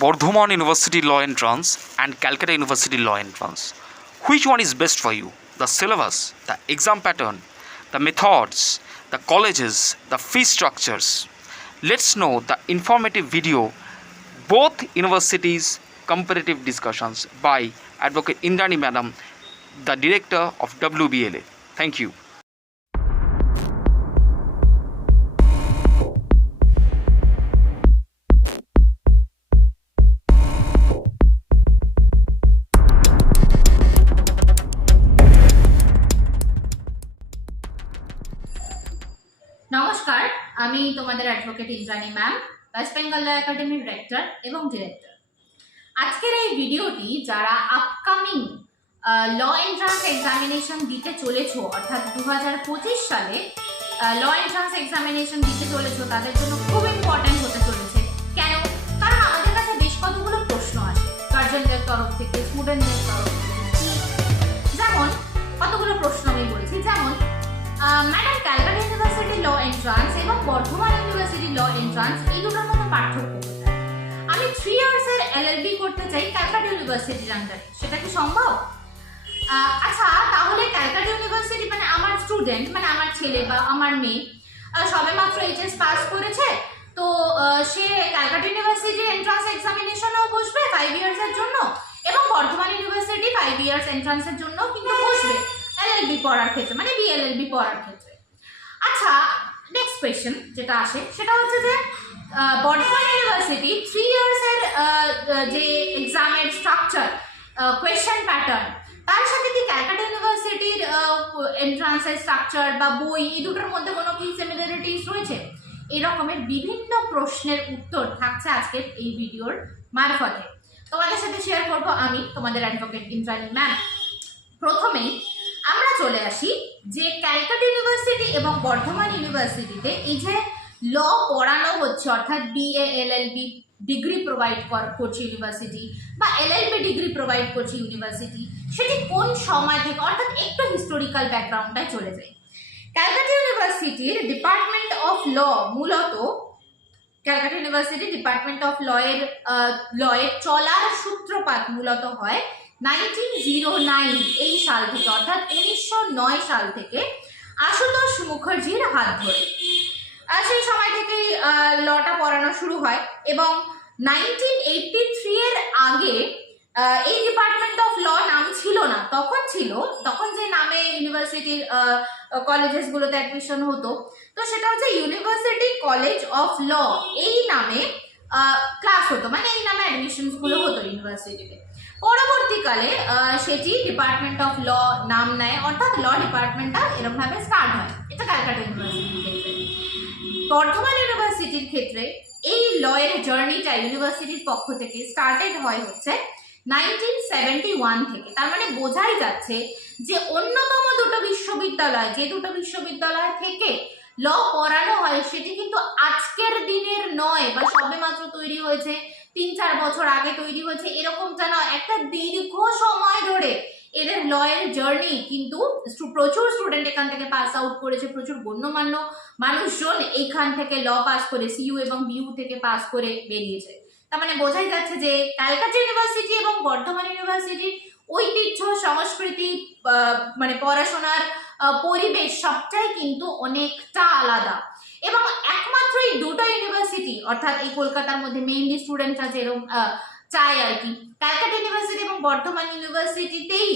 Bardhaman University Law Entrance and Calcutta University Law Entrance. Which one is best for you? The syllabus, the exam pattern, the methods, the colleges, the fee structures. Let's know the informative video, both universities comparative discussions by Advocate Indrani Madam, the Director of WBLA. Thank you. নমস্কার, আমি তোমাদের advocate Indrani ma'am, West Bengal law একাডেমির rector এবং director. আজকের এই ভিডিওটি যারা upcoming ল entrance examination দিতে চলেছো, অর্থাৎ 2025 সালে ল এন্ট্রান্স এক্সামিনেশন দিতে চলেছো, তাদের জন্য খুব ইম্পর্টেন্ট হতে চলেছে। কেন? কারণ আমাদের কাছে বেশ কতগুলো প্রশ্ন আসে গার্জেনদের তরফ থেকে, স্টুডেন্টদের তরফ থেকে। যেমন কতগুলো প্রশ্ন আমি বলছি, যেমন madam, Calcutta university law entrance এবং বর্ধমান ইউনিভার্সিটি ল এন্ট্রান্স এই দুটোর মধ্যে পার্থক্য কোথায়? আমি 3 ইয়ার্সের LLB করতে চাই ক্যালকাটা ইউনিভার্সিটির আন্ডারে, সেটা কি সম্ভব? আচ্ছা, তাহলে ক্যালকাটা ইউনিভার্সিটি মানে আমার স্টুডেন্ট, মানে আমার ছেলে বা আমার মেয়ে সবেমাত্র HS পাস করেছে, তো সে ক্যালকাটা ইউনিভার্সিটির এন্ট্রান্স এক্সামিনেশনেও বসবে 5 ইয়ার্সের জন্য, এবং বর্ধমান ইউনিভার্সিটি 5 ইয়ার্স এন্ট্রান্সের জন্য কিন্তু বসবে LLB পড়ার ক্ষেত্রে, মানে BLLB পড়ার ক্ষেত্রে। আচ্ছা, নেক্সট কোয়েশ্চেন যেটা আসে সেটা হচ্ছে যে বর্ধমান ইউনিভার্সিটি 3 ইয়ার্সের যে এক্সামের স্ট্রাকচার, কোয়েশ্চেন প্যাটার্ন, তার সাথে কি ক্যালকাটা ইউনিভার্সিটির এন্ট্রান্সের স্ট্রাকচার বা বই এই দুটোর মধ্যে কোনো কি সিমিলারিটিস রয়েছে? এই রকমের বিভিন্ন প্রশ্নের উত্তর থাকছে আজকের এই ভিডিওর মারফতে। তোমাদের সাথে শেয়ার করবো আমি, তোমাদের অ্যাডভোকেট ইন্দ্রাণী ম্যাম। প্রথমেই আমরা চলে আসি যে ক্যালকাটা ইউনিভার্সিটি এবং বর্ধমান ইউনিভার্সিটিতে এই যে ল পড়ানো হচ্ছে, অর্থাৎ BA LLB ডিগ্রি প্রোভাইড করছে ইউনিভার্সিটি, বা LLB ডিগ্রি প্রোভাইড করছে ইউনিভার্সিটি, সেটি কোন সময় থেকে, অর্থাৎ একটু হিস্টোরিক্যাল ব্যাকগ্রাউন্ডটায় চলে যায়। ক্যালকাটা ইউনিভার্সিটির ডিপার্টমেন্ট অফ ল মূলত ক্যালকাটা ইউনিভার্সিটি ডিপার্টমেন্ট অফ লয়ের চলার সূত্রপাত মূলত হয় 1909 এই সাল থেকে, অর্থাৎ 1909 সাল থেকে আশুতোষ মুখার্জির হাত ধরে। সেই সময় থেকেই লটা পড়ানো শুরু হয়, এবং 1983 এর আগে এই ডিপার্টমেন্ট অফ ল নাম ছিল না। তখন যে নামে ইউনিভার্সিটির কলেজেসগুলোতে অ্যাডমিশন হতো, তো সেটা হচ্ছে ইউনিভার্সিটি কলেজ অফ ল, এই নামে ক্লাস হতো, মানে এই নামে অ্যাডমিশনসগুলো হতো ইউনিভার্সিটিতে। পরবর্তীকালে সেটি ডিপার্টমেন্ট অফ ল নাম নেয়, অর্থাৎ ল ডিপার্টমেন্টটা এরকমভাবে স্টার্ট হয়। এটা ক্যালকাটা ইউনিভার্সিটির ক্ষেত্রে। বর্ধমান ইউনিভার্সিটির ক্ষেত্রে এই লয়ের জার্নিটা ইউনিভার্সিটির পক্ষ থেকে স্টার্টেড হয় হচ্ছে 1971 থেকে। তার মানে বোঝাই যাচ্ছে যে অন্যতম দুটো বিশ্ববিদ্যালয়, যে দুটো বিশ্ববিদ্যালয় থেকে ল পড়ানো হয়, সেটি কিন্তু আজকের দিনের নয়, বা সবেমাত্র তৈরি হয়েছে, 3-4 বছর আগে তৈরি হয়েছে, এরকমটা নয়। একটা দীর্ঘ সময় ধরে এদের লয়ের জার্নি, কিন্তু প্রচুর স্টুডেন্ট এখান থেকে পাস আউট করেছে, প্রচুর গণ্যমান্য মানুষজন এইখান থেকে ল পাস করে, CU এবং BU থেকে পাস করে বেরিয়েছে। তার মানে বোঝাই যাচ্ছে যে ক্যালকাটা ইউনিভার্সিটি এবং বর্ধমান ইউনিভার্সিটির ঐতিহ্য, সংস্কৃতি, মানে পড়াশোনার পরিবেশ সবটাই কিন্তু অনেকটা আলাদা। এবং একমাত্র এই দুটো ইউনিভার্সিটি, অর্থাৎ এই কলকাতার মধ্যে মেইনলি স্টুডেন্টরা যেরকম চায় আর কি, ক্যালকাটা ইউনিভার্সিটি এবং বর্ধমান ইউনিভার্সিটিতেই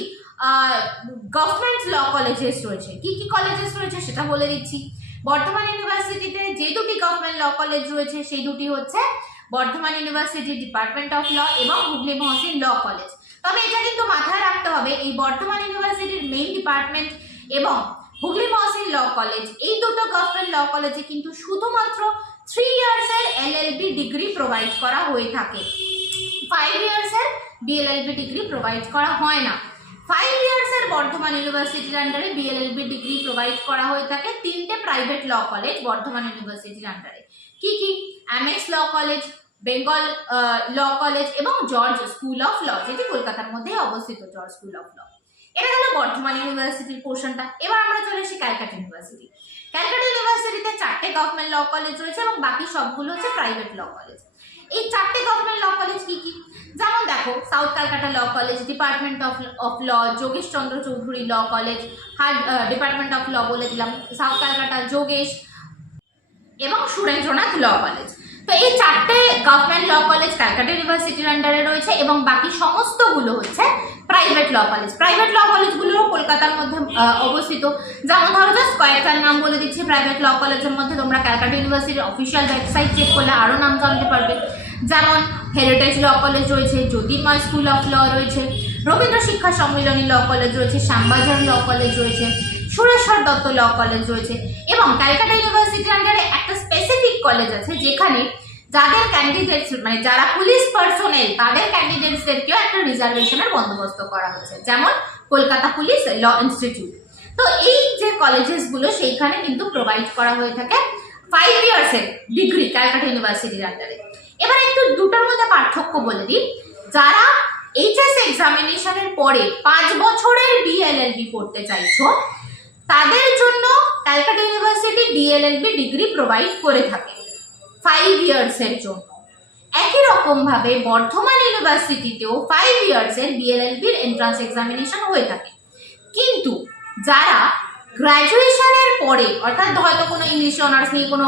গভর্নমেন্ট ল কলেজেস রয়েছে। কি কি কলেজেস রয়েছে সেটা বলে দিচ্ছি। বর্ধমান ইউনিভার্সিটিতে যে দুটি গভর্নমেন্ট ল কলেজ রয়েছে সেই দুটি হচ্ছে Burdwan university department of law এবং হুগলি মহসিন ল কলেজ। তবে এটা কিন্তু মাথায় রাখতে হবে, এই বর্ধমান ইউনিভার্সিটির মেইন ডিপার্টমেন্ট এবং হুগলি মহসিন ল কলেজ, এই দুটো গভর্নমেন্ট ল কলেজে কিন্তু শুধুমাত্র 3 ইয়ার্সের LLB ডিগ্রি প্রোভাইড করা হয়ে থাকে, 5 ইয়ার্সের BLLB ডিগ্রি প্রোভাইড করা হয় না। 5 ইয়ার্সের বর্ধমান ইউনিভার্সিটির আন্ডারে BLLB ডিগ্রি প্রোভাইড করা হয়ে থাকে 3টে প্রাইভেট ল কলেজ বর্ধমান ইউনিভার্সিটির আন্ডারে। কি কি? MS law college, Bengal law college এবং জর্জ স্কুল অফ ল, যেটি কলকাতার মধ্যে অবস্থিত, জর্জ স্কুল অফ ল। এটা হলো বর্ধমান ইউনিভার্সিটির পোর্শনটা। এবার আমরা চলে আসি ক্যালকাটা ইউনিভার্সিটি। ক্যালকাটা ইউনিভার্সিটিতে 4টে গভর্নমেন্ট ল কলেজ রয়েছে এবং বাকি সবগুলো হচ্ছে প্রাইভেট ল কলেজ। এই 4টে গভর্নমেন্ট ল কলেজ কি south Calcutta law college, department of law, Jogesh Chandra Chowdhury law college, department of law বলে দিলাম, সাউথ ক্যালকাটা যোগেশ এবং সুরেন্দ্রনাথ ল কলেজ। তো এই চারটে গভর্নমেন্ট ল কলেজ ক্যালকাটা ইউনিভার্সিটির আন্ডারে রয়েছে এবং বাকি সমস্তগুলো হচ্ছে প্রাইভেট ল কলেজ। প্রাইভেট ল কলেজগুলো কলকাতার মধ্যে অবস্থিত। যেমন ধরো জাস্ট কয়েকটার নাম বলে দিচ্ছি প্রাইভেট ল কলেজের মধ্যে, তোমরা ক্যালকাটা ইউনিভার্সিটির অফিসিয়াল ওয়েবসাইট চেক করলে আরও নাম জানতে পারবে। যেমন হেরিটেজ ল কলেজ রয়েছে, জ্যোতির্ময় স্কুল অফ ল রয়েছে, রবীন্দ্র শিক্ষা সম্মিলনী ল কলেজ রয়েছে, শ্যামবাজার ল কলেজ রয়েছে, সুরেশ্বর দত্ত ল কলেজ রয়েছে এবং ক্যালকাটা ইউনিভার্সিটির আন্ডারে একটা স্পেসিফিক কলেজ আছে যেখানে যাদের ক্যান্ডিডেটস মানে যারা পুলিশ পার্সোনেল তাদের ক্যান্ডিডেটসদেরকেও একটা রিজার্ভেশনের বন্দোবস্ত করা হয়েছে, যেমন কলকাতা পুলিশ ল ইনস্টিটিউট। তো এই যে কলেজেসগুলো সেইখানে কিন্তু প্রোভাইড করা হয়ে থাকে 5 ইয়ার্সের ডিগ্রি ক্যালকাটা ইউনিভার্সিটির আন্ডারে। এবার একটু দুটোর মধ্যে পার্থক্য বলে দিই। যারা এইচএস এক্সামিনেশনের পরে 5 বছরের বিএলএলবি পড়তে চাইছো তাদের জন্য ক্যালকাটা ইউনিভার্সিটি ডিএলএলবি ডিগ্রি প্রোভাইড করে থাকে 5 ইয়ার্সের জন্য। একই রকম ভাবে বর্ধমান ইউনিভার্সিটিতেও 5 ইয়ার্সের বিএলএলবির এন্ট্রান্স এক্সামিনেশন হয়ে থাকে। কিন্তু যারা গ্র্যাজুয়েশনের পরে অর্থাৎ হয়তো কোনো ইংলিশ অনার্স নিয়ে কোনো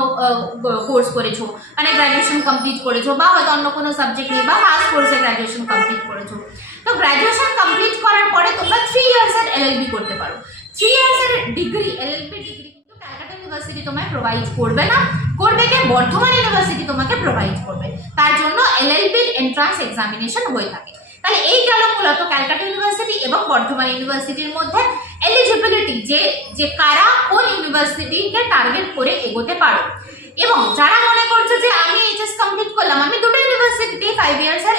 কোর্স করেছো, মানে গ্র্যাজুয়েশন কমপ্লিট করেছো, বা হয়তো অন্য কোনো সাবজেক্ট নিয়ে বা ফার্স্ট কোর্সে গ্র্যাজুয়েশন কমপ্লিট করেছো, তো গ্র্যাজুয়েশন কমপ্লিট করার পরে তোমরা 3 ইয়ার্সের এলএলবি করতে পারো। 3 ইয়ার্সের ডিগ্রি এলএলবি ডিগ্রি কিন্তু ক্যালকাটা ইউনিভার্সিটি তোমায় প্রোভাইড করবে না, করবে কে বর্ধমান ইউনিভার্সিটি তোমাকে প্রোভাইড করবে। তার জন্য এলএলবির এন্ট্রান্স এক্সামিনেশন হয়ে থাকে। তাহলে এই গেল মূলত ক্যালকাটা ইউনিভার্সিটি এবং বর্ধমান ইউনিভার্সিটির মধ্যে এলিজিবিলিটি, যে কারা কোন ইউনিভার্সিটিকে টার্গেট করে এগোতে পারো। এবং যারা মনে করছে যে আমি এইচএস কমপ্লিট করলাম, আমি দুটো ইউনিভার্সিটিতে 5 ইয়ার্সের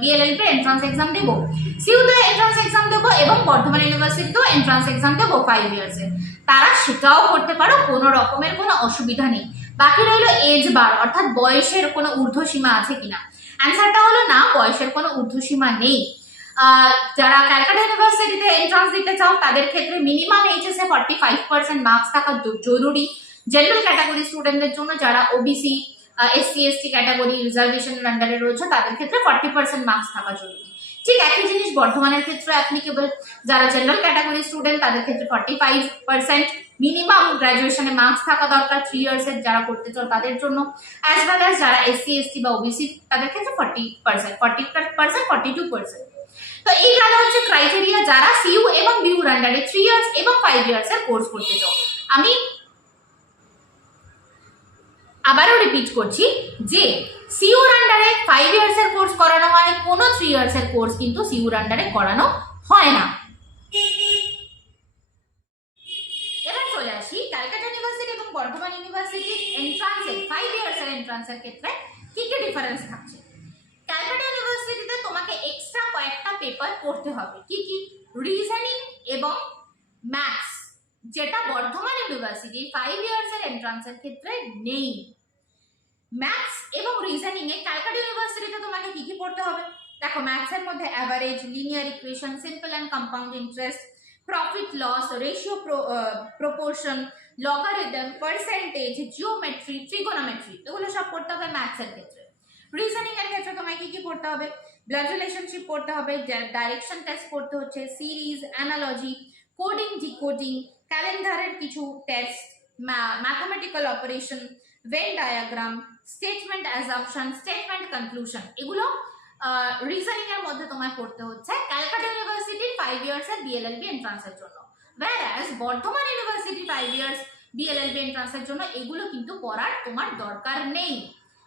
বিএলএলবি এন্ট্রান্স এক্সাম দেবো, সিইউতে এন্ট্রান্স এক্সাম দেবো এবং বর্ধমান ইউনিভার্সিটিতেও এন্ট্রান্স এক্সাম দেবো 5 ইয়ার্সের, তারা সেটাও করতে পারো, কোনো রকমের কোনো অসুবিধা নেই। বাকি রইল এজ বার, অর্থাৎ বয়সের কোনো ঊর্ধ্বসীমা আছে কিনা। অ্যান্সারটা হলো না, বয়সের কোনো ঊর্ধ্বসীমা নেই। যারা ক্যালকাটা ইউনিভার্সিটিতে এন্ট্রান্স দিতে চাও তাদের ক্ষেত্রে মিনিমাম এইচএস এ 45% মার্কস থাকা জরুরি। জেনারেল ক্যাটাগরি স্টুডেন্টদের জন্য, যারা ওবিসি, এসসি এসটি ক্যাটাগরি রিজার্ভেশনের আন্ডারে রয়েছে তাদের ক্ষেত্রে 40% মার্কস থাকা জরুরি। ঠিক একই জিনিস বর্ধমানের ক্ষেত্রে অ্যাপ্লিকেবল। যারা জেনারেল ক্যাটাগরি স্টুডেন্ট তাদের ক্ষেত্রে 45% মিনিমাম গ্র্যাজুয়েশনে মার্কস থাকা দরকার 3 ইয়ার্সের যারা করতে চাও তাদের জন্য, অ্যাজ ওয়েল অ্যাজ যারা এসসি এসটি বা ওবিসি তাদের ক্ষেত্রে 42%। তো এই গেল হচ্ছে ক্রাইটেরিয়া যারা সিইউ এবং বিইউর আন্ডারে 3 ইয়ার্স এবং 5 ইয়ার্সের কোর্স করতে চাও। আমি আবারও রিপিট করছি যে সিইউর আন্ডারে 5 ইয়ার্সের কোর্স করানো হয়, কোনো 3 ইয়ার্সের কোর্স কিন্তু সিইউর আন্ডারে করানো হয় না। এবার চলে আসি ক্যালকাটা ইউনিভার্সিটি এবং বর্ধমান ইউনিভার্সিটির এন্ট্রান্সের 5 ইয়ার্সের এন্ট্রান্সের ক্ষেত্রে কি কি ডিফারেন্স থাকছে। ক্যালকাটা ইউনিভার্সিটিতে তোমাকে এক্সট্রা কয়েকটা পেপার পড়তে হবে, কি কি, রিজনিং এবং ম্যাথস, যেটা বর্ধমান ইউনিভার্সিটি 5 ইয়ার্সের এন্ট্রান্সের ক্ষেত্রে নেই। ম্যাথস এবং রিজনিং এ ক্যালকাটা ইউনিভার্সিটিতে তোমাকে কি কি পড়তে হবে দেখো। ম্যাথসের মধ্যে average, linear equation, simple and compound interest, profit loss, ratio proportion, logarithm, percentage, geometry, trigonometry, এগুলো সব পড়তে হবে ম্যাথসের ক্ষেত্রে। রিজনিং এর ক্ষেত্রে তোমায় কি কি পড়তে হবে, ব্লাড রিলেশনশিপ পড়তে হবে, ডাইরেকশন টেস্ট পড়তে হচ্ছে, সিরিজ, অ্যানালজি, কোডিং, ডিকোডিং, ক্যালেন্ডারের কিছু test, mathematical operation, Venn diagram, statement assumption, statement conclusion, এগুলো রিজনিং এর মধ্যে তোমায় পড়তে হচ্ছে ক্যালকাটা ইউনিভার্সিটির 5 ইয়ার্সের বিএলএলবি এন্ট্রান্সের জন্য। whereas বর্ধমান ইউনিভার্সিটি 5 ইয়ার্স বিএলএলবি এন্ট্রান্সের জন্য এগুলো কিন্তু পড়ার তোমার দরকার নেই,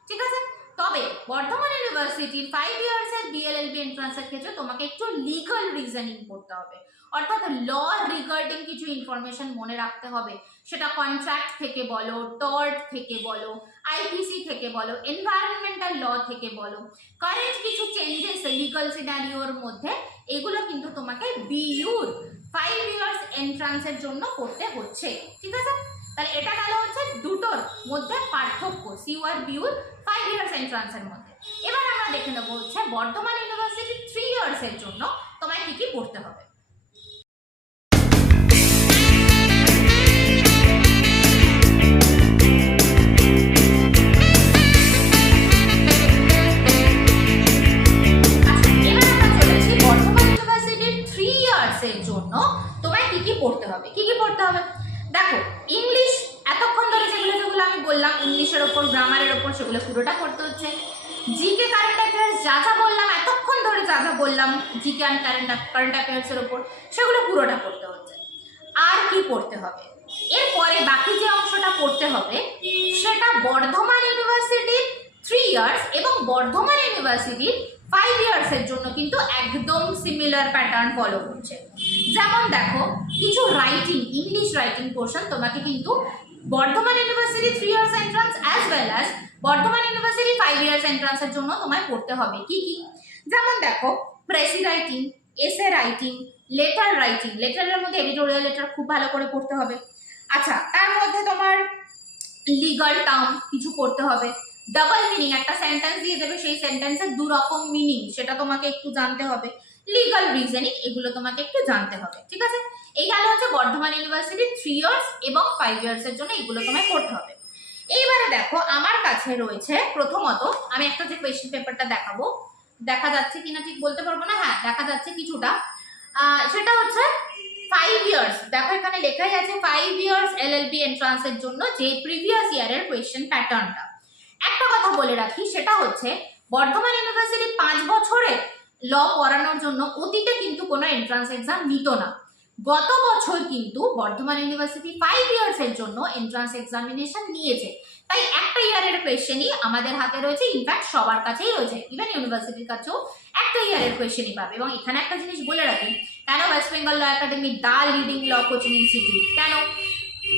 ঠিক আছে। তবে বর্ধমান ইউনিভার্সিটির 5 ইয়ার্সের বিএলএলবি এন্ট্রান্সের ক্ষেত্রে তোমাকে একটু লিগাল রিজনিং পড়তে হবে, অর্থাৎ ল রিগার্ডিং কিছু ইনফরমেশন মনে রাখতে হবে। সেটা কন্ট্রাক্ট থেকে বলো, টর্ট থেকে বলো, আইপিসি থেকে বলো, এনভায়রনমেন্টাল ল থেকে বলো, কারেন্ট কিছু চেঞ্জেস লিগাল সিনারিওর মধ্যে, এগুলো কিন্তু তোমাকে বিইউর 5 ইয়ার্স এন্ট্রান্সের জন্য পড়তে হচ্ছে, ঠিক আছে। তাহলে এটা গেল হচ্ছে দুটোর মধ্যে পার্থক্য, সিইউ আর বিইউর 5 ইয়ার্স এন্ট্রান্সের মধ্যে। এবার আমরা দেখে নেবো হচ্ছে বর্ধমান ইউনিভার্সিটি 3 ইয়ার্সের জন্য তোমায় কি কি পড়তে হবে। এবার পড়তে হবে? কি কি পড়তে হবে? দেখো, ইংলিশ এতক্ষণ ধরে যেগুলো আমি বললাম ইংলিশের ওপর, গ্রামারের ওপর, সেগুলো পুরোটা পড়তে হচ্ছে। জিকে কারেন্ট অ্যাফেয়ার্স যা যা বললাম এতক্ষণ ধরে, যা যা বললাম জিকে অ্যান্ড কারেন্ট অ্যাফেয়ার্সের ওপর, সেগুলো পুরোটা পড়তে হচ্ছে। আর কি পড়তে হবে? এরপরে বাকি যে অংশটা পড়তে হবে সেটা বর্ধমান ইউনিভার্সিটির 3 ইয়ার্স এবং বর্ধমান ইউনিভার্সিটির 5 ইয়ার্সের জন্য কিন্তু একদম সিমিলার প্যাটার্ন ফলো করছে। যেমন দেখো, কিছু রাইটিং, ইংলিশ রাইটিং পোর্শন তোমাকে কিন্তু Bardhaman university 3 years entrance as well as Bardhaman university 5 years এন্ট্রান্সের জন্য তোমায় পড়তে হবে। কি কি? যেমন দেখো, precis writing, essay writing, letter writing, লেটারের মধ্যে এডিটোরিয়াল লেটার খুব ভালো করে পড়তে হবে। আচ্ছা, তার মধ্যে তোমার লিগাল টার্ম কিছু পড়তে হবে। ডাবল মিনিং, একটা সেন্টেন্স দিয়ে দেবে, সেই সেন্টেন্সের 2 রকম মিনিং, সেটা তোমাকে একটু জানতে হবে। লিগাল রিজনিং, এগুলো তোমাকে একটু জানতে হবে। ঠিক আছে, এই গেল হচ্ছে বর্ধমান ইউনিভার্সিটি 3 ইয়ার্স এবং 5 ইয়ার্সের জন্য এগুলো তোমায় পড়তে হবে। এইবারে দেখো, আমার কাছে রয়েছে প্রথমত, আমি একটা যে কোয়েশ্চেন পেপারটা দেখাবো, দেখা যাচ্ছে কিনা ঠিক বলতে পারবো না, হ্যাঁ দেখা যাচ্ছে কিছুটা। সেটা হচ্ছে 5 ইয়ার্স, দেখো এখানে লেখাই আছে 5 ইয়ার্স এলএলবি এন্ট্রান্সের জন্য যে প্রিভিয়াস ইয়ারের কোয়েশ্চেন প্যাটার্নটা। একটা কথা বলে রাখি, সেটা হচ্ছে বর্ধমান ইউনিভার্সিটি 5 বছরে ল পড়ানোর জন্য অতীতে কিন্তু কোনো এন্ট্রান্স এক্সাম নিত না। গত বছর কিন্তু বর্ধমান ইউনিভার্সিটি 5 ইয়ার্সের জন্য এন্ট্রান্স এক্সামিনেশন নিয়েছে। তাই একটা ইয়ারের কোয়েশ্চেনই আমাদের হাতে রয়েছে, ইনফ্যাক্ট সবার কাছেই রয়েছে, ইভেন ইউনিভার্সিটির কাছেও একটা ইয়ারের কোয়েশ্চেনই পাবে। এবং এখানে একটা জিনিস বলে রাখি, কেন ওয়েস্ট বেঙ্গল ল একাডেমি দা লিডিং ল কোচিং ইনস্টিটিউট, কেন?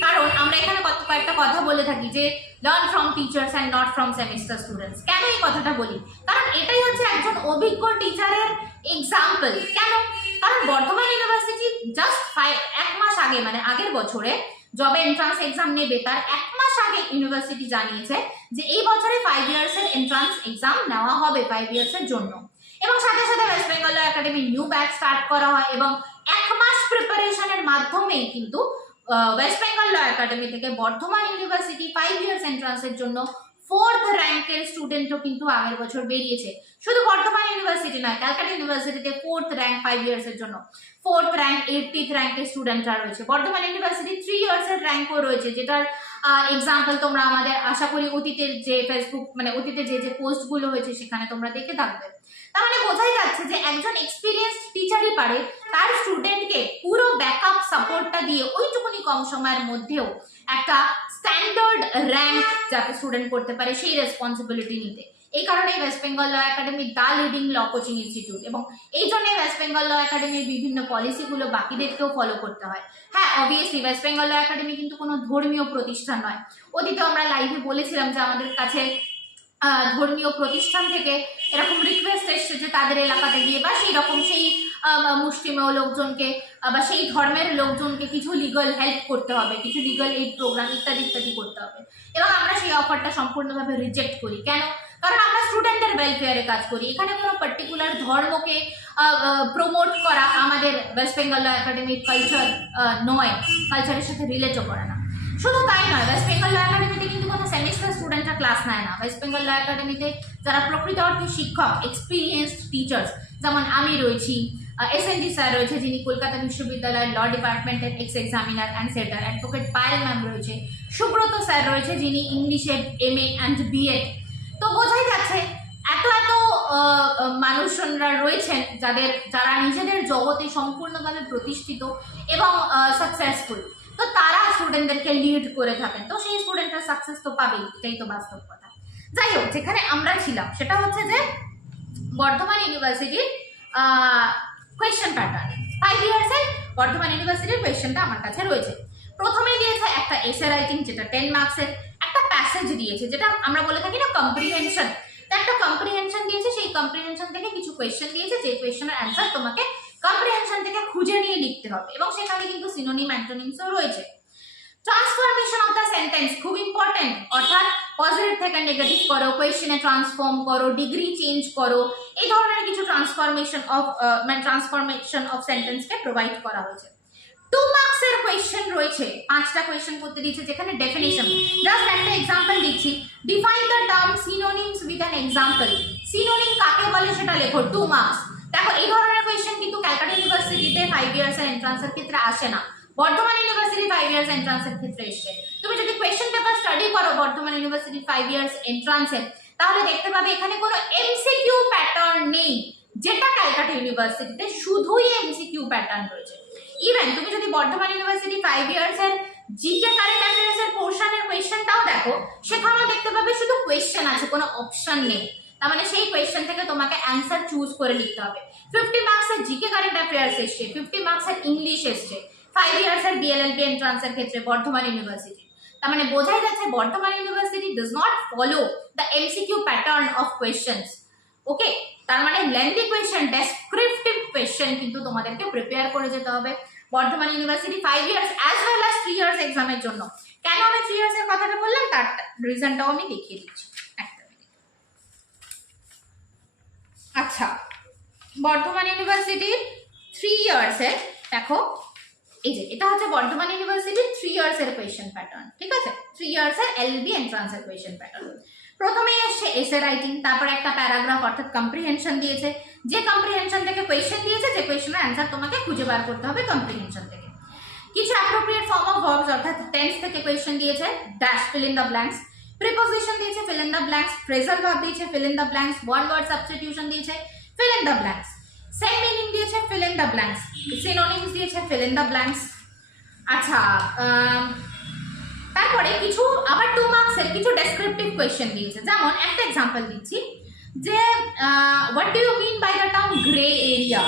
কারণ আমরা এখানে কয়েকটা কথা বলে থাকি যে learn from teachers and not from semester students. কেন এই কথাটা বলি? কারণ এটাই হচ্ছে একজন অভিজ্ঞ টিচারের এক্সাম্পল। কেন? কারণ বর্ধমান ইউনিভার্সিটি জাস্ট 1 মাস আগে, মানে আগের বছরে যবে এন্ট্রান্স এক্সাম নেবে তার 1 মাস আগে ইউনিভার্সিটি জানিয়েছে যে এই বছরে 5 ইয়ার্সের এন্ট্রান্স এক্সাম নেওয়া হবে 5 ইয়ার্সের জন্য। এবং সাথে সাথে ওয়েস্ট বেঙ্গল ল একাডেমি নিউ ব্যাচ স্টার্ট করা হয় এবং 1 মাস প্রিপারেশনের মাধ্যমেই কিন্তু ওয়েস্ট বেঙ্গল ল একাডেমি থেকে বর্ধমান ইউনিভার্সিটি 5 ইয়ার্স এন্ট্রান্সের জন্য 4th র্যাঙ্কের স্টুডেন্টও কিন্তু আগের বছর বেরিয়েছে। শুধু বর্ধমান ইউনিভার্সিটি নয়, ক্যালকাটা ইউনিভার্সিটিতে 4th র্যাঙ্ক 5 ইয়ার্সের জন্য, 4th র্যাঙ্ক 80th র্যাঙ্কের স্টুডেন্টরা রয়েছে। বর্ধমান ইউনিভার্সিটি 3 ইয়ার্সের র্যাঙ্কও রয়েছে, যেটার এক্সাম্পল তোমরা আমাদের আশা করি অতীতের যে ফেসবুক, মানে অতীতে যে যে পোস্টগুলো হয়েছে সেখানে তোমরা দেখে থাকবে। তার মানে বোঝাই যাচ্ছে যে একজন এক্সপিরিয়েন্সড টিচারই পারে তার স্টুডেন্টকে পুরো ব্যাকআপ সাপোর্টটা দিয়ে ওইটুকুনি কম সময়ের মধ্যেও একটা স্ট্যান্ডার্ড র্যাঙ্ক যাতে স্টুডেন্ট করতে পারে সেই রেসপন্সিবিলিটি নিতে। এই কারণে ওয়েস্ট বেঙ্গল ল একাডেমি দা লিডিং ল কোচিং ইনস্টিটিউট, এবং এই জন্য ওয়েস্ট বেঙ্গল ল একাডেমির বিভিন্ন পলিসিগুলো বাকিদেরকেও ফলো করতে হয়। হ্যাঁ, অবভিয়াসলি ওয়েস্ট বেঙ্গল ল একাডেমি কিন্তু কোনো ধর্মীয় প্রতিষ্ঠান নয়। অতীতে আমরা লাইভে বলেছিলাম যে আমাদের কাছে ধর্মীয় প্রতিষ্ঠান থেকে এরকম রিকোয়েস্ট এসছে যে তাদের এলাকাতে গিয়ে বা সেই রকম সেই মুসলিমেও লোকজনকে বা সেই ধর্মের লোকজনকে কিছু লিগাল হেল্প করতে হবে, কিছু লিগাল এইড প্রোগ্রাম ইত্যাদি ইত্যাদি করতে হবে। এবং আমরা সেই অফারটা সম্পূর্ণভাবে রিজেক্ট করি। কেন? কারণ আমরা স্টুডেন্টদের ওয়েলফেয়ারে কাজ করি। এখানে কোনো পার্টিকুলার ধর্মকে প্রমোট করা আমাদের ওয়েস্ট বেঙ্গল ল একাডেমির কালচার নয়, কালচারের সাথে রিলেটও করে না। শুধু তাই নয়, ওয়েস্ট বেঙ্গল ল একাডেমিতে কিন্তু কোনো সেমিস্টার স্টুডেন্টরা ক্লাস নেয় না। ওয়েস্ট বেঙ্গল ল একাডেমিতে যারা প্রকৃত অর্থে শিক্ষক, এক্সপিরিয়েন্সড টিচার্স, যেমন আমি রয়েছি, SND স্যার রয়েছে যিনি কলকাতা বিশ্ববিদ্যালয়ের ল ডিপার্টমেন্টের এক্স এক্সামিনার অ্যান্ড সেটার, অ্যাডভোকেট পায়েল ম্যাম রয়েছে, সুব্রত স্যার রয়েছে যিনি ইংলিশে MA অ্যান্ড BEd। তো বোঝাই যাচ্ছে এত এত মানুষজনরা রয়েছেন যারা নিজেদের জগতে সম্পূর্ণভাবে প্রতিষ্ঠিত এবং সাকসেসফুল। তো তারা স্টুডেন্টদেরকে লিড করে থাকেন, তো সেই স্টুডেন্টরা সাকসেস তো পাবেই, এটাই তো বাস্তব কথা। যাই হোক, যেখানে আমরা ছিলাম সেটা হচ্ছে যে বর্ধমান ইউনিভার্সিটির কোয়েশ্চেন প্যাটার্ন 5 ইয়ার্সের বর্ধমান ইউনিভার্সিটির কোয়েশ্চেনটা আমার কাছে রয়েছে। প্রথমে দিয়েছে একটা এসে রাইটিং যেটা 10 মার্কসের, একটা প্যাসেজ দিয়েছে যেটা আমরা বলে থাকি না কম্প্রিহেনশন, তো একটা কম্প্রিহেনশন দিয়েছে। সেই কম্প্রিহেনশন থেকে কিছু কোয়েশ্চেন দিয়েছে, যে কোয়েশ্চেনের অ্যান্সার তোমাকে কম্প্রিহেনশন থেকে খুঁজে নিয়ে লিখতে হবে, এবং সেখানে কিন্তু সিনোনিম অ্যান্টোনিমসও রয়েছে। ট্রান্সফরমেশন অফ দ্য সেন্টেন্স খুব ইম্পর্টেন্ট, অর্থাৎ পজিটিভ থেকে নেগেটিভ করো, কোয়েশ্চেনে ট্রান্সফর্ম করো, ডিগ্রি চেঞ্জ করো, এই ধরনের কিছু ট্রান্সফরমেশন অফ সেন্টেন্সকে প্রোভাইড করা হয়েছে। 2 মার্কসের কোয়েশ্চেন রয়েছে, 5টা কোয়েশ্চেন করতে দিয়েছে, যেখানে ডেফিনিশন, জাস্ট একটা এক্সাম্পল দিচ্ছি, define the term synonyms with an example. Synonym কাকে বলে সেটা লেখো, 2 মার্কস। দেখো, এই ধরনের কোয়েশ্চেন কিন্তু ক্যালকাটা ইউনিভার্সিটিতে 5 ইয়ার্সের এন্ট্রান্সের ক্ষেত্রে আসে না। বর্ধমান ইউনিভার্সিটি 5 ইয়ার্স এন্ট্রান্সের ক্ষেত্রে এসছে। তুমি যদি কোয়েশ্চেন পেপার স্টাডি করো বর্ধমান ইউনিভার্সিটি 5 ইয়ার্স এন্ট্রান্সের, তাহলে দেখতে পাবে এখানে কোনো এমসিকিউ প্যাটার্ন নেই, যেটা ক্যালকাটা ইউনিভার্সিটিতে শুধুই এমসিকিউ প্যাটার্ন রয়েছে। ইভেন তুমি যদি বর্ধমান ইউনিভার্সিটি 5 ইয়ার্স এর জিকে কারেন্ট অ্যাফেয়ার্স এর পোরশনের কোয়েশ্চেনটাও দেখো, সেখানেও দেখতে পাবে শুধু কোয়েশ্চেন আছে, কোনো অপশন নেই। তার মানে সেই কোয়েশ্চেন থেকে তোমাকে অ্যান্সার চুজ করে লিখতে হবে। 50 মার্কসের জিকে কারেন্ট অ্যাফেয়ার্স এসছে, 50 মার্কসের ইংলিশ এসছে 5 ইয়ার্স এর বিএলএলবি এন্ট্রান্সের ক্ষেত্রে বর্ধমান ইউনিভার্সিটি। তার মানে বোঝাই যাচ্ছে Bardhaman university does not follow the MCQ pattern of questions. Okay, তার মানে লেন্থি কোয়েশ্চেন, ডেসক্রিপটিভ কোয়েশ্চেন কিন্তু তোমাদেরকে প্রিপেয়ার করে যেতে হবে Bardhaman university 5 years as well as 3 years এক্সামের জন্য। কেন আমি 3 ইয়ার্স এর কথাটা বললাম তার রিজনটাও আমি দেখিয়ে দিচ্ছি একটা মিনিট। আচ্ছা, বর্ধমান ইউনিভার্সিটির 3 ইয়ার্স এর দেখো, এই যে এটা হচ্ছে বর্ধমান ইউনিভার্সিটির 3 ইয়ার্স এর কোয়েশ্চেন প্যাটার্ন। ঠিক আছে, 3 ইয়ার্স এর এলবি এন্ট্রান্স এর কোয়েশ্চেন প্যাটার্ন। প্রথমেই আসছে এসে রাইটিং, তারপরে একটা প্যারাগ্রাফ অর্থাৎ কম্প্রিহেনশন দিয়েছে, যে কম্প্রিহেনশন থেকে কোয়েশ্চেন দিয়েছে, যে কোয়েশ্চেনের অ্যান্সার তোমাকে খুঁজে বার করতে হবে কম্প্রিহেনশন থেকে। কিছু অ্যাপ্রোপ্রিয়েট ফর্ম অফ ভার্বস অর্থাৎ টেন্স থেকে কোয়েশ্চেন দিয়েছে, dash fill in the blanks, preposition দিয়েছে fill in the blanks, phrasal verb দিয়েছে fill in the blanks, one word substitution দিয়েছে fill in the blanks, same meaning দিয়েছে fill in the blanks, synonyms দিয়েছে fill in the blanks. আচ্ছা, তারপরে কিছু আবার 2 মার্কসের কিছু ডেসক্রিপটিভ কোয়েশ্চেন দিয়েছে। যেমন একটা এক্সাম্পল দিচ্ছি যে what do you mean by the term grey area,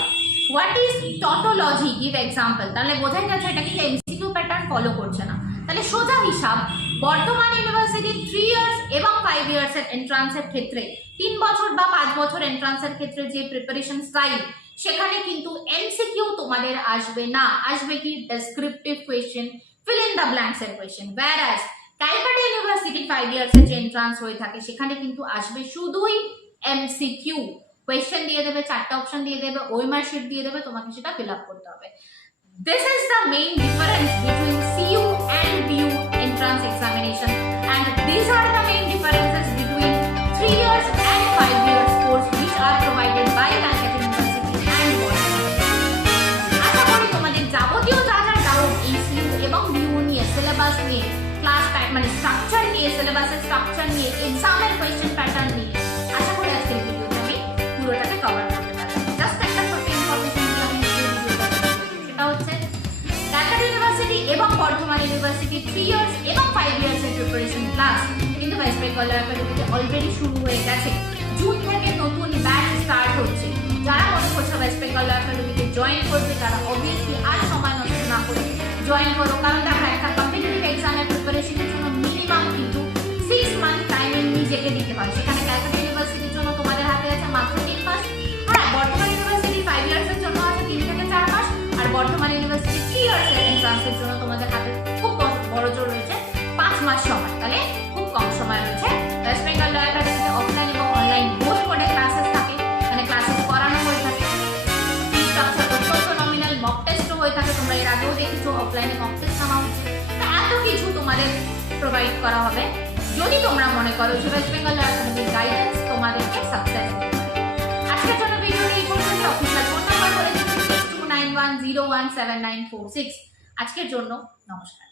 what is tautology, give example. তাহলে বোঝাই যাচ্ছে এটা কিন্তু এমসিকিউ প্যাটার্ন ফলো করছে না। তাহলে সোজা হিসাব, বর্ধমান ইউনিভার্সিটি 3 ইয়ার্স এবং 5 ইয়ার্স এর এন্ট্রান্সের ক্ষেত্রে 3 বছর বা 5 বছর এন্ট্রান্সের ক্ষেত্রে যে প্রিপারেশন স্টাইল, সেখানে কিন্তু এমসিকিউ তোমাদের আসবে না, আসবে কি descriptive question, fill in the blanks এর question. whereas Calcutta university 5 years এর যে এন্ট্রান্স হয়ে থাকে সেখানে কিন্তু আসবে শুধুই এমসিকিউ কোয়েশ্চেন দিয়ে দেবে, 4টা অপশন দিয়ে দেবে, ওএমআর শিট দিয়ে দেবে, তোমাকে সেটা ফিল আপ করতে হবে। This is the main difference between CU and BU entrance examination, and these are the main differences between 3 years and 5 years course which are provided by Calcutta University and Bordhman। আশা করি তোমাদের যাবতীয় যা যা doubt এই CU এবং BU নিয়ে, syllabus নিয়ে, class মানে স্ট্রাকচার নিয়ে, সিলেবাসের স্ট্রাকচার নিয়ে, এক্সামের কোয়েশ্চেন প্যাটার্ন নিয়ে, আশা করি আজকের ভিডিওতে আমি পুরোটাকে কভার করতে পারলাম। জাস্ট একটা ছোট্ট ইনফরমেশন দিয়ে আমি ভিডিওটা, সেটা হচ্ছে ক্যালকাটা ইউনিভার্সিটি এবং বর্ধমান ইউনিভার্সিটি 3 ইয়ার্স এবং 5 ইয়ার্স এর প্রিপারেশন ক্লাস কিন্তু ওয়েস্ট বেঙ্গল একাডেমিতে অলরেডি শুরু হয়ে গেছে। জুন থেকে নতুন ব্যাচ স্টার্ট হচ্ছে। যারা মনে করছে ওয়েস্ট বেঙ্গল একাডেমিতে জয়েন করবে, তারা অবভিয়াসলি আর সময় নষ্ট না করে জয়েন করো। কারণ দেখো, একটা কম্পিটিটিভ এক্সামের প্রিপারেশনের জন্য মিনিমাম কিন্তু 6 মান্থ টাইমিং নিজেকে দিতে হয়। সেখানে ক্যালকাটা ইউনিভার্সিটির জন্য তোমাদের হাতে আছে মাত্র 3 মাস। হ্যাঁ, বর্ধমান ইউনিভার্সিটি 5 ইয়ার্সের জন্য আছে 3 থেকে 4 মাস, আর বর্ধমান ইউনিভার্সিটি 3 ইয়ার্সের এন্ট্রান্সের জন্য তোমাদের হাতে খুব বড় জোর রয়েছে 5 মাস সময়। তাহলে খুব কম সময় রয়েছে। ওয়েস্ট বেঙ্গল ল একাডেমিতে অফলাইন এবং অনলাইন বোথ মোডে ক্লাসেস থাকে, মানে ক্লাসেস করানো হয়ে থাকে। ফি স্ট্রাকচার অত্যন্ত নমিনাল, মক টেস্টও হয়ে থাকে। তোমরা এর আগেও দেখেছো অফলাইনে মক টেস্ট নেওয়া হচ্ছে। এত কিছু তোমাদের প্রোভাইড করা হবে যদি তোমরা মনে করো যে ওয়েস্ট বেঙ্গল ল একাডেমির গাইডেন্স তোমাদেরকে সাকসেস দিতে পারে। আজকের জন্য ভিডিওটি এই পর্যন্ত। অফিসিয়াল ফোন নাম্বার বলে দিচ্ছি 6291017946। আজকের জন্য নমস্কার।